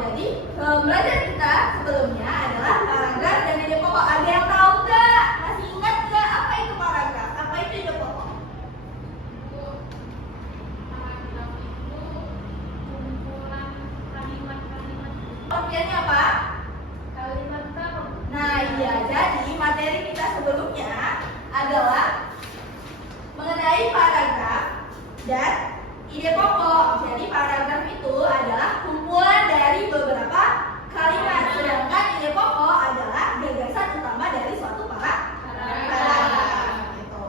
Jadi pembelajaran kita sebelumnya adalah paragraf dan ide pokok. Ada yang tahu nggak? Masih ingat nggak apa itu paragraf? Apa itu ide pokok? Paragraf itu kumpulan kalimat-kalimat. Pengertiannya apa? Kalimat baru. Nah iya, jadi materi kita sebelumnya adalah mengenai paragraf dan ide pokok. Jadi paragraf itu adalah kumpulan dari beberapa kalimat, sedangkan ide pokok adalah gagasan utama dari suatu paragraf. Gitu.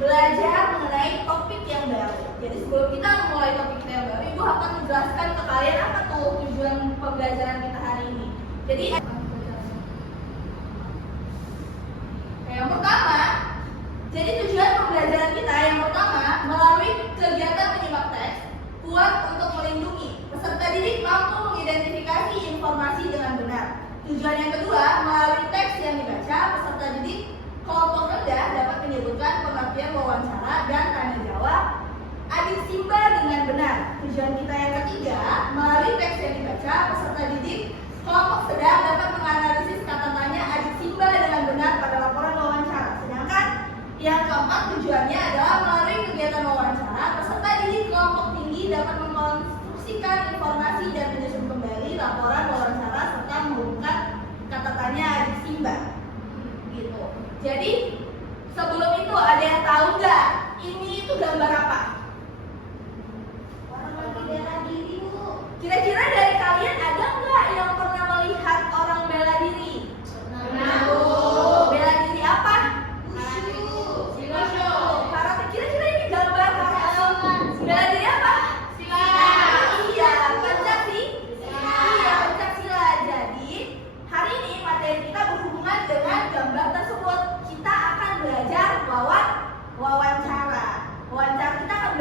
Belajar mengenai topik yang baru. Jadi sebelum kita memulai topik kita yang baru, Ibu akan menjelaskan ke kalian apa tuh tujuan pembelajaran kita hari ini. Jadi yang pertama, jadi tujuan pembelajaran kita yang pertama melalui kegiatan menyimak teks kuat untuk melindungi peserta didik mampu mengidentifikasi informasi dengan benar. Tujuan yang kedua, melalui teks yang dibaca peserta didik kelompok rendah dapat menyebutkan pengertian wawancara dan tanya jawab adit simba dengan benar. Tujuan kita yang ketiga, melalui teks yang dibaca peserta didik kelompok sedang dapat menganalisis kata tanya adit simba dengan benar pada laporan wawancara. Sedangkan yang keempat tujuannya adalah melalui kegiatan wawancara peserta didik kelompok tinggi dapat mengkonstruksikan informasi dan menyusun kembali laporan wawancara serta menghubungkan kata tanya adit simba. Gitu. Jadi sebelum itu ada yang tahu nggak ini itu gambar apa? Orang lagi bela diri, Bu. Kira-kira dari kalian ada nggak yang pernah melihat orang bela diri? Pernah, Bu. Bela diri apa? Wushu. Karate. Kira-kira ini gambar bela diri apa? Iya, Pancasila. Iya, Pancasila. Jadi hari ini materi kita berhubungan dengan gambar tersebut. Kita akan belajar wawancara. Wawancara kita akan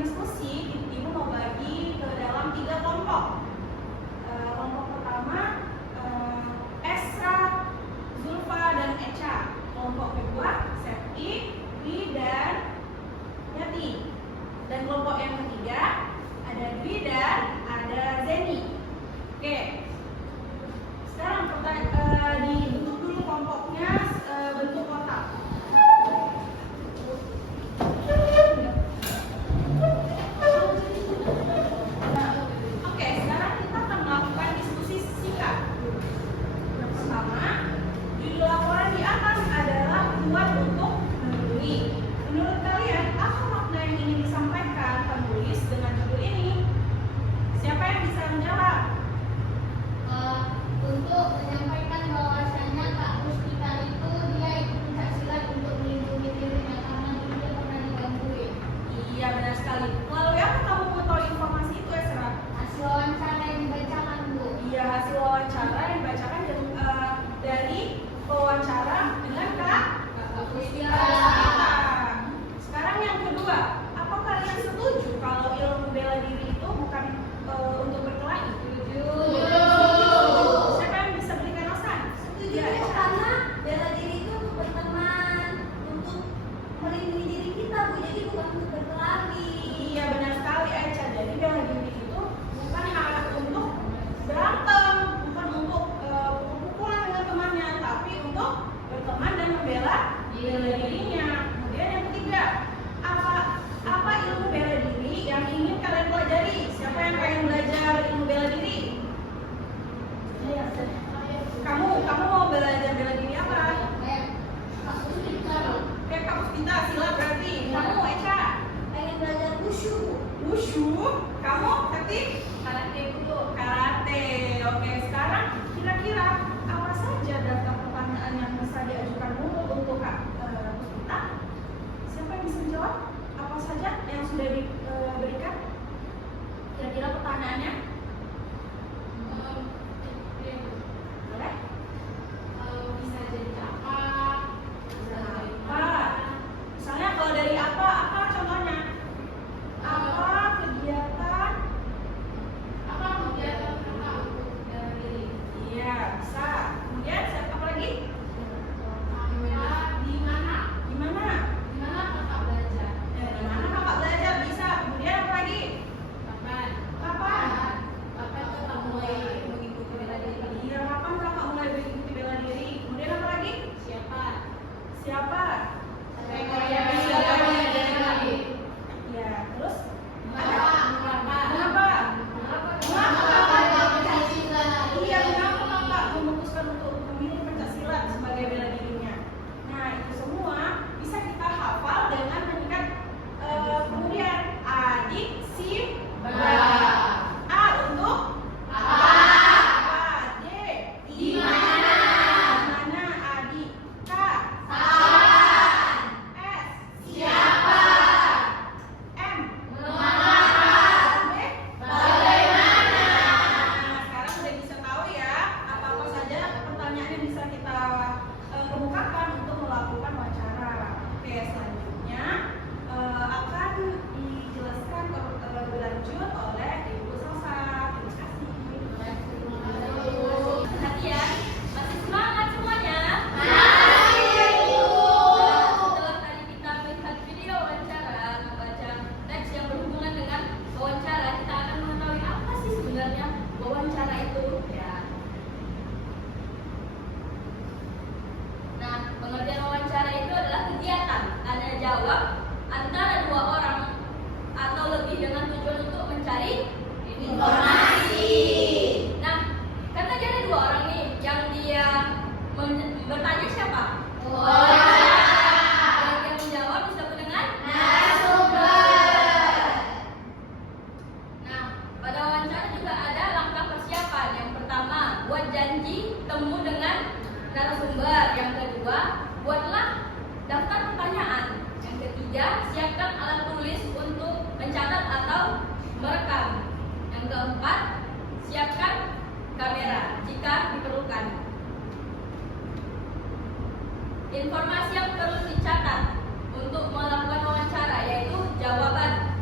diskusi, Ibu mau bagi ke dalam 3 kelompok. Kelompok pertama Esra, Zulfa, dan Echa. Kelompok kedua Septi, Dwi, dan Yati. Dan kelompok yang ketiga ada Dwi dan ada Zeni. Oke. Sekarang dibentuk dulu kelompoknya bentuk kotak. Oke, sekarang kita akan melakukan diskusi singkat. Yang pertama, judul laporan di atas adalah kuat untuk melindungi. Menurut kalian, apa makna yang ingin disampaikan penulis dengan judul ini? Siapa yang bisa menjawab? Untuk menyampaikan bahwasanya Kak Puspita itu dia ikut pencaksilat untuk melindungi dirinya karena dulu dia pernah digangguin. Iya, benar sekali. Melalui apa kamu mengetahui informasi itu, Esra? Hasil wawancara yang dibacakan, Bu. Iya, hasil wawancara yang dibacakan dari wawancara dengan Kak Puspita. Sekarang yang kedua, apa kalian setuju kalau ilmu bela diri itu bukan untuk berkelahi? Siapa yang bisa berikan alasan? Setuju Ya, Bu, Echa. karena bela diri itu untuk berteman, untuk melindungi diri kita Bu, jadi bukan untuk berkelahi. Iya, benar sekali, Echa. Jadi bela diri itu bukan hal untuk berantem, bukan untuk pukulan dengan temannya, tapi untuk berteman dan membela dirinya. Kemudian yang ketiga, apa ilmu bela diri yang ingin kalian pelajari? Siapa yang pengen belajar ilmu bela diri? Kamu mau belajar bela diri apa? Kayak Kak Puspita, silat berarti. Kamu, Echa? Pengen belajar wushu Bu. Wushu. Kamu, Tati? Karate Bu. Karate. Oke, sekarang kira-kira apa saja daftar pertanyaan yang bisa diajukan dulu untuk Kak Puspita? Siapa yang bisa menjawab? Apa saja yang sudah diberikan? Kira-kira pertanyaannya? Boleh? Bisa jadi apa? Bisa jadi Apa? Misalnya kalau dari apa contohnya? Apa kegiatan? apa kegiatan Kakak untuk bela diri? Iya, bisa. Kemudian siapa lagi? Di mana? Gimana? Di mana Kakak belajar? Di mana Kakak belajar? Bisa. Kemudian apa lagi? Kapan? Kapan? Kakak mulai mengikuti bela diri? Iya, kapan Kakak mulai mengikuti bela diri? Kemudian apa lagi? Siapa? Siapa? Siapa yang bisa bela diri? Iya, terus? Mengapa? Kenapa? Mengapa Kakak Pancasila? Iya, kenapa Kakak memutuskan untuk memilih pencaksilat sebagai bela dirinya? Nah, itu semua bisa kita hafal dengan meningkat kemudian adik si Ba. A untuk Apa? D Di mana? Di mana adik? K Kapan? S Siapa? M Mengapa? B. Bagaimana? Nah, sekarang udah bisa tahu ya apa-apa saja pertanyaan yang bisa kita kemukakan untuk melakukan wawancara. Oke, selanjutnya akan dijelaskan berlanjut oleh Ibu Salsa. Terima kasih. Perhatian, masih semangat semuanya? Setelah tadi kita melihat video wawancara, membaca teks yang berhubungan dengan wawancara, kita akan mengetahui apa sih sebenarnya wawancara itu. Ya. Nah, pengertian wawancara itu adalah kegiatan tanya jawab antara dua orang atau lebih dengan tujuan untuk mencari informasi. Nah, kan tadi ada dua orang nih yang dia bertanya siapa? Yang dia menjawab disebut dengan Nah, pada wawancara juga ada langkah persiapan. Yang pertama, buat janji temu dengan narasumber. Yang kedua, buatlah daftar pertanyaan. Yang ketiga, siapkan alat tulis untuk mencatat atau merekam. Yang keempat, siapkan kamera jika diperlukan. Informasi yang perlu dicatat untuk melakukan wawancara yaitu jawaban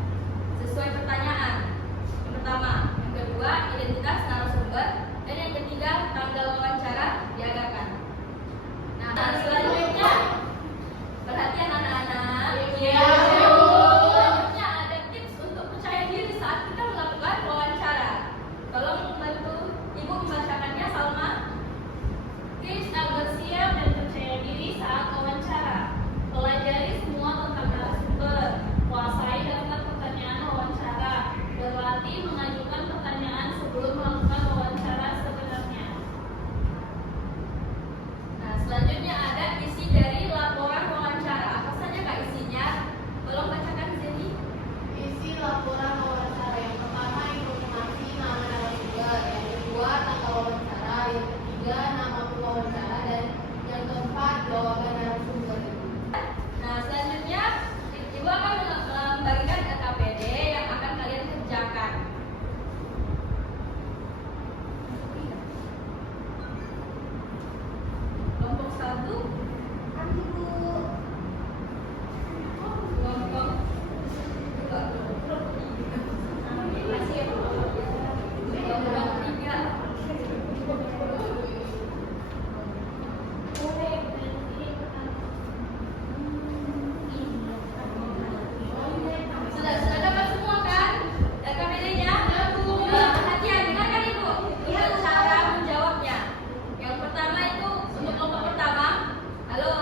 Sudah dapat semua kan? KPD-nya? Perhatian, dengarkan Ibu. Untuk cara menjawabnya. Yang pertama itu untuk kelompok pertama. Halo.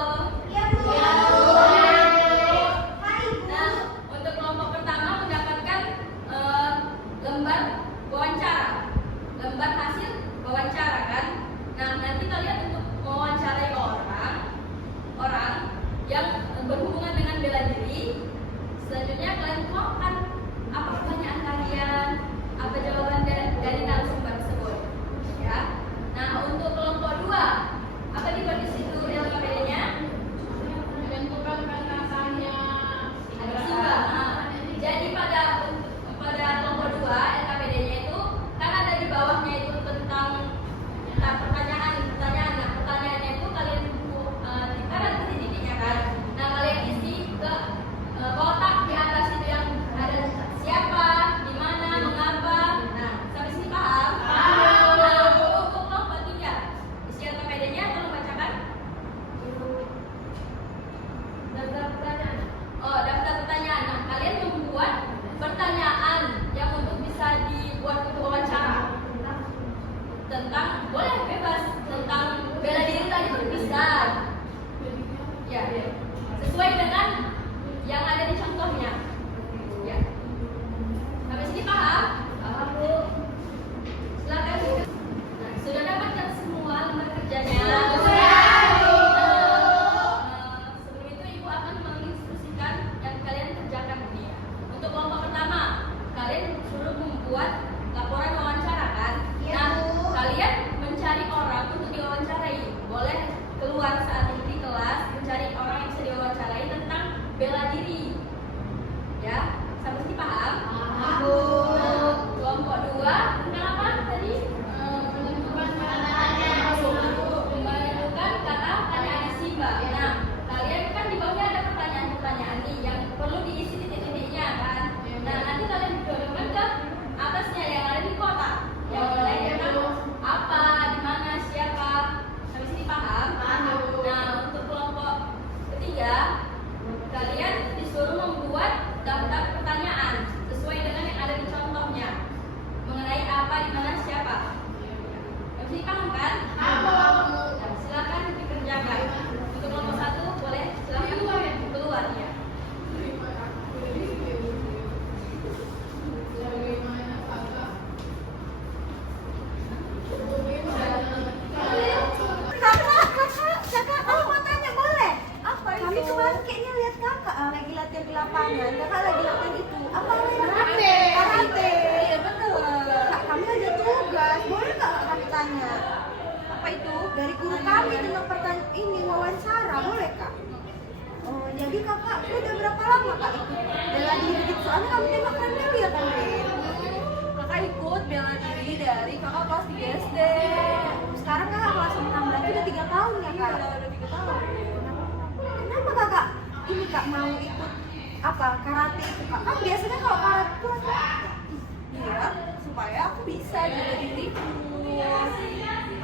Nah, untuk kelompok pertama mendapatkan lembar wawancara, lembar hasil wawancara kan. Nah, nanti kalian untuk mewawancarai orang yang berhubungan dengan bela diri. Selanjutnya kalian tuangkan apa pertanyaan kalian, apa jawaban dari narasumber tersebut, ya. Nah, untuk kelompok 2, apa dibuat di situ LKPD-nya? Menentukan kata-katanya. Nah, jadi pada kelompok 2 LKPD-nya itu kan ada di bawahnya itu tentang pertanyaan. Nah, pertanyaannya itu kalian kan ada titik-titiknya kan. Nah, kalian isi ke kotak di atas itu yang ada siapa, di mana, mengapa. Nah, sampai sini paham? Paham. Nah, untuk kelompok 3 isi LKPD-nya tolong bacakan. Daftar pertanyaan. Oh, daftar pertanyaan. Nah, kalian membuat pertanyaan yang untuk bisa dibuat untuk wawancara. Tentang, boleh bebas, tentang bela diri tadi pun bisa. Ya, sesuai dengan yang ada di contohnya. Ya. Sampai sini paham? Paham, Bu. Silakan. Nah, sudah dapatkan semua lembar kerjanya? Sebelum itu Ibu akan menginstruksikan yang kalian kerjakan ini ya. Untuk kelompok pertama, kalian suruh membuat laporan wawancara kan? Nah, kalian mencari orang untuk diwawancarai. Boleh keluar saat ini di kelas, mencari orang yang bisa diwawancarai tentang bela diri. Ya, sampai sini paham? Paham. Kelompok 2 tentang apa tadi? Menentukan kata-katanya. Menentukan kata pertanyaan Simba. Nah, kalian kan di bawahnya ada pertanyaan-pertanyaan nih yang perlu diisi titik-titiknya kan. Nah, nanti kalian dorongkan ke atasnya yang ada di kotak. Yang mulai tentang apa, di mana, siapa. Sampai sini paham? Paham. Nah, untuk kelompok ketiga, kalian disuruh membuat daftar pertanyaan sesuai dengan yang ada di contohnya mengenai apa, di mana, siapa. Sampai sini paham kan? Paham. Nah, silakan dikerjakan. Untuk kelompok 1 boleh silakan keluar ya. Kakak, aku mau tanya boleh? Apa itu? Kami kemarin kayaknya lihat kakak lagi latihan di lapangan. Kakak lagi latihan itu. Apa namanya? Karate. Iya betul. Kak, kami ada tugas. Boleh nggak kami tanya? Apa itu? Dari guru kami tentang pertanyaan ini wawancara. Boleh kak? Oh, jadi kakak udah berapa lama kak ikut bela diri gitu? Soalnya kami tembak keren kali ya kan, Rin? Kakak ikut bela diri dari kakak kelas 3 SD. Sekarang kakak kelas 6 berarti udah 3 tahun ya kak? Iya, udah 3 tahun. Kenapa kakak ini kak mau ikut apa karate itu kak? Kan biasanya kalau karate itu iya, supaya aku bisa jaga diriku.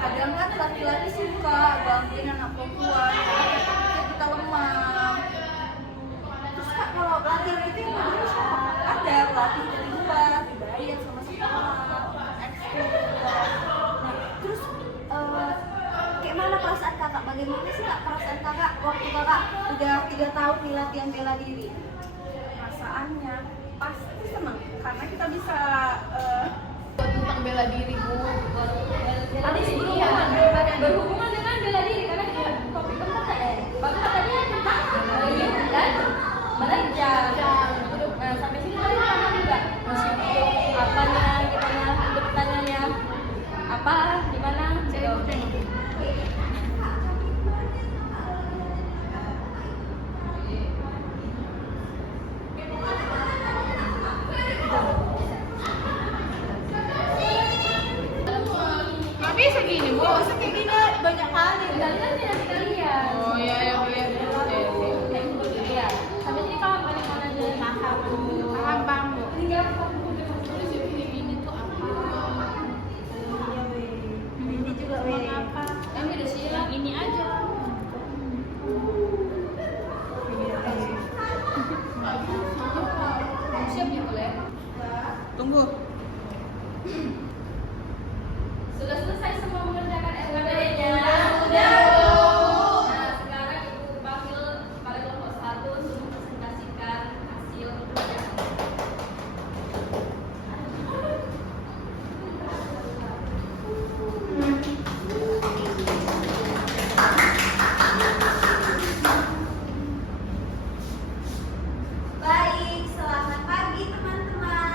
Kadang kan laki-laki suka bantuin anak perempuan, karena kita lemah. Terus kak kalau latihan itu yang bagus siapa? Ada pelatih dari luar, dibayar sama sekolah, ekskul. Nah, terus kayak mana perasaan kakak? Bagaimana sih kak perasaan kakak waktu kakak udah 3 tahun nih latihan bela diri? Perasaannya pasti senang karena kita bisa tentang bela diri, Bu. Tadi berhubungan dengan bela diri karena itu topik keempat ya. Bapak tadi tentang bela dan menerjang. Nah, sampai sini kalian paham juga? Masih butuh apanya, gimana untuk pertanyaannya? Apa, di mana? Nggak bisa gini, Bu. Masa kayak gini banyak tunggu. Sudah selesai semua mengerjakan SKPD-nya? Sudah. Nah, sekarang Ibu panggil pada kelompok 1 untuk mempresentasikan hasil kerjaan. Baik, selamat pagi teman-teman.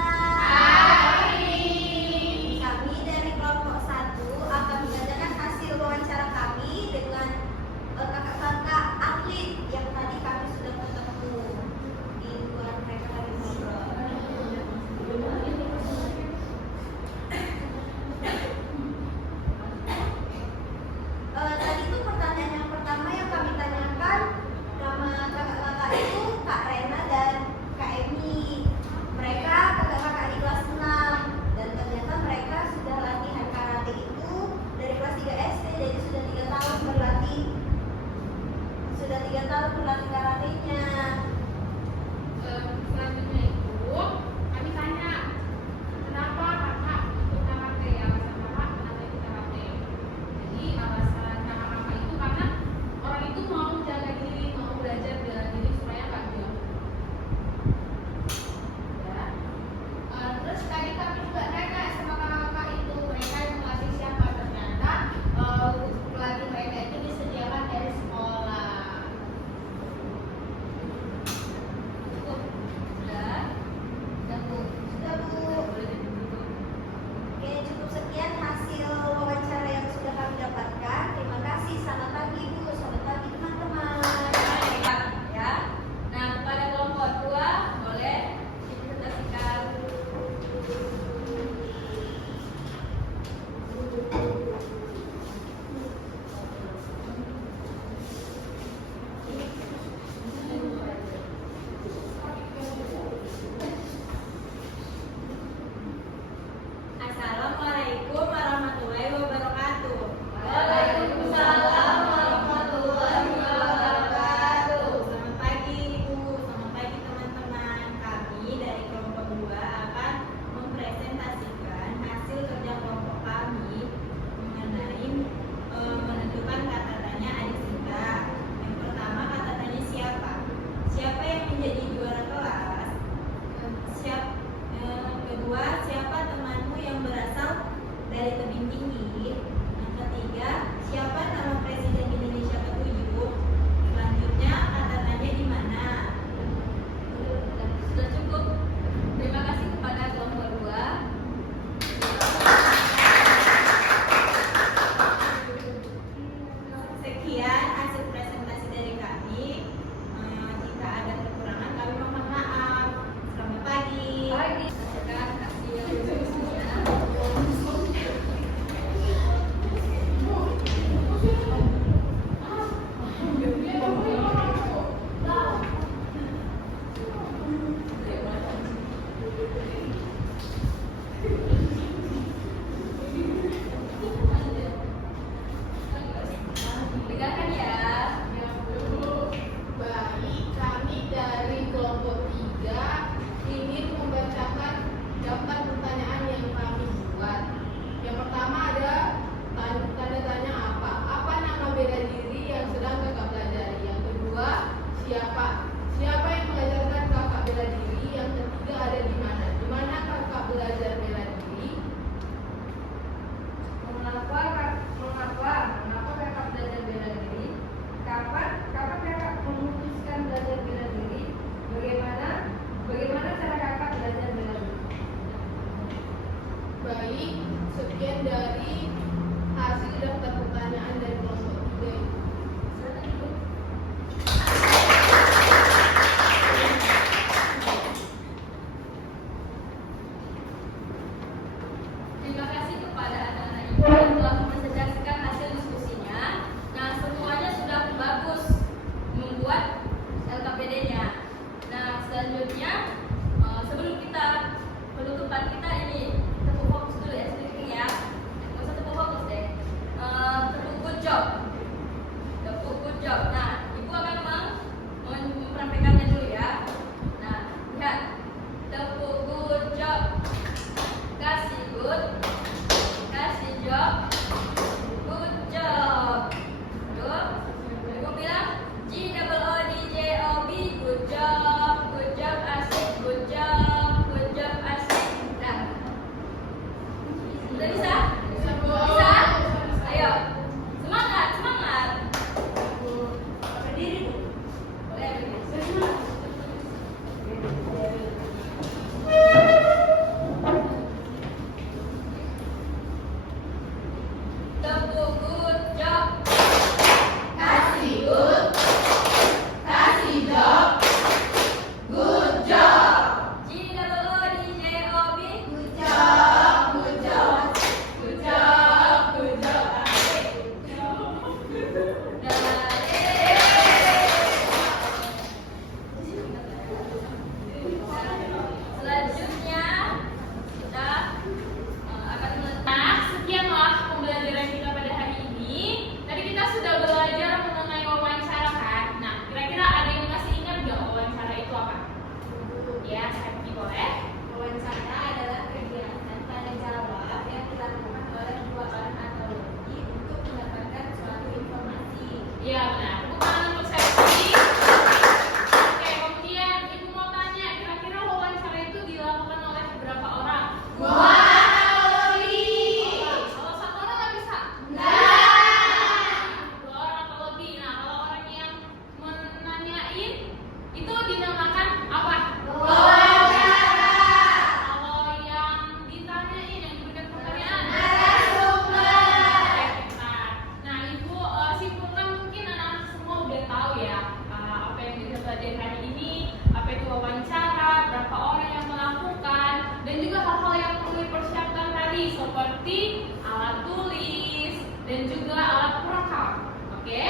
seperti alat tulis dan juga alat perekam. Oke?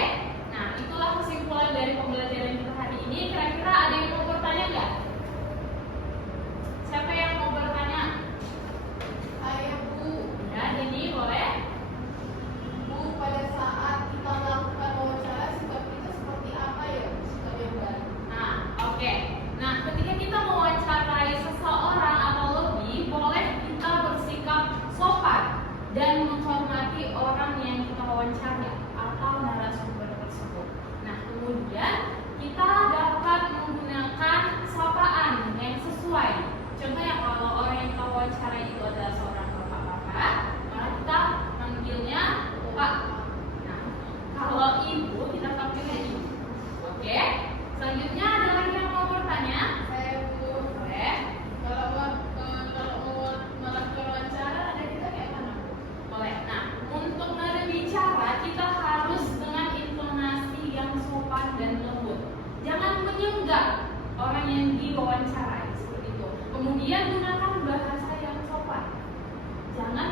Nah, itulah kesimpulan dari pembelajaran kita hari ini. Kira-kira ada yang mau bertanya nggak? Siapa yang mau bertanya? Saya Bu. Ya, jadi boleh. Bu, pada saat kita melakukan wawancara sikap kita seperti apa ya? Sikap yang baik. Nah, oke. Nah, ketika kita mewawancarai seseorang atau lebih, boleh kita bersikap sopan dan menghormati orang yang kita wawancarai atau narasumber tersebut. Nah, kemudian kita dapat menggunakan sapaan yang sesuai. Contohnya kalau orang yang kita wawancarai itu adalah seorang bapak-bapak, maka kita manggilnya Pak. Nah, kalau ibu kita panggilnya ibu. Oke. Selanjutnya ada lagi yang mau bertanya? Saya Bu. Boleh. Kalau mau melakukan wawancara, ada kita kayak mana Bu? Boleh. Nah, untuk berbicara kita harus dengan intonasi yang sopan dan lembut. Jangan menyenggak orang yang diwawancarai seperti itu. Kemudian gunakan bahasa yang sopan. Jangan